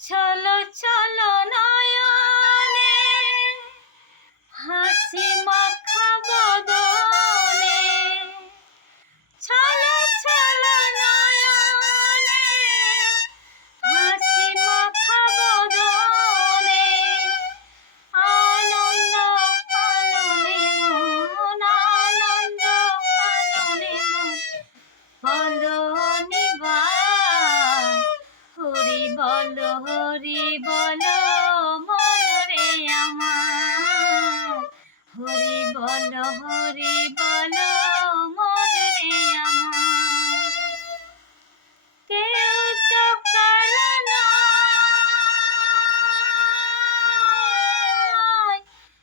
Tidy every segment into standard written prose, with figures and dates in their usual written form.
চলো চলো নয়নে হাসি মাখা বদনে, চলো চলো নয়নে হাসি মাখা বদনে, আনন্দ কাননে মন, আনন্দ কাননে মন, বলো নিবাই হরি বলো হরি বলো মন রে আমার, হরি বলো হরি বলো মন রে আমার। কেউ তো কারো নয়,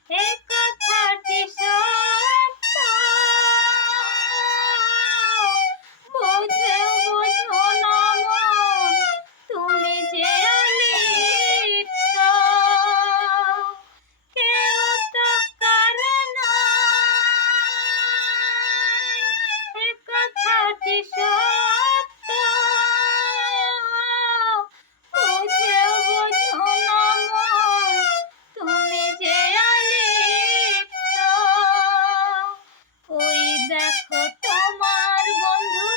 এ কথাটি সত্য, বুঝেও বুঝো না মন তুমি যে অলিপ্ত। কেউ তো কারো নয়, এ কথাটি সত্য, বুঝেও বুঝো না মন তুমি যে অলিপ্ত। ওই দেখো তোমার বন্ধু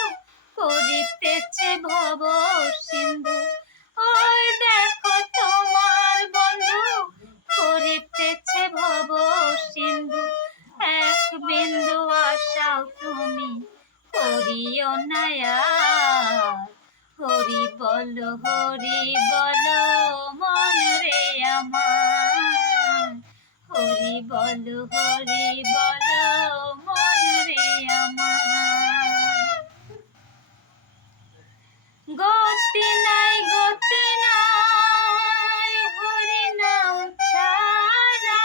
করিতেছে ভব সিন্ধু, ওই দেখো তোমার বন্ধু করিতেছে ভব সিন্ধু, এক বিন্দু আশাও তুমি করিও না আর, হরি বলো মন রে আমার, হরি বলো মন রে আমার। গতি নাই হরি নাম ছাড়া,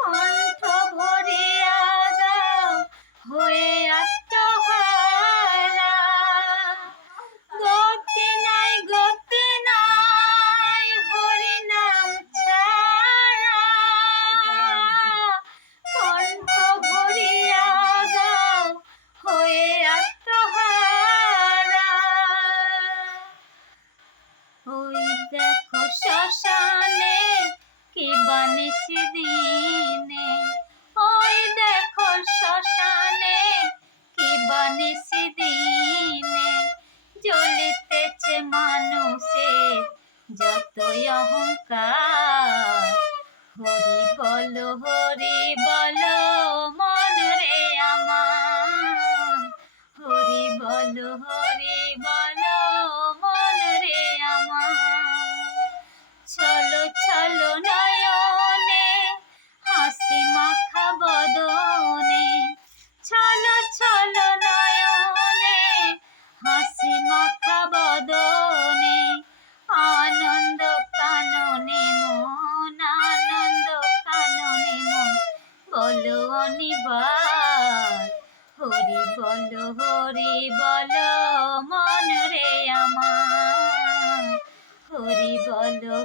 কণ্ঠ ভরিয়া দাও হয়ে আত্মহারা। গতি নাই হরি নাম ছাড়া, কণ্ঠ ভরিয়া দাও হয়ে আত্মহারা। ওই দেখো শ্মশানে কি বানিসি দিনে, ওই দেখো শ্মশানে কি বানিসি দিনে, জ্বলিতেছে মানুষের যতই অহংকার, হরি বলো মন রে আমার, হরি বলো মন রে আমার। চলো চলো নয়নে হাসি মাখা বদনে, চলো চলো নয়নে হাসি মাখা বদনে, আনন্দ কাননে মন, আনন্দ কাননে মন, বলো অনিবার হরি বলো মন রে আমার, হরি বলো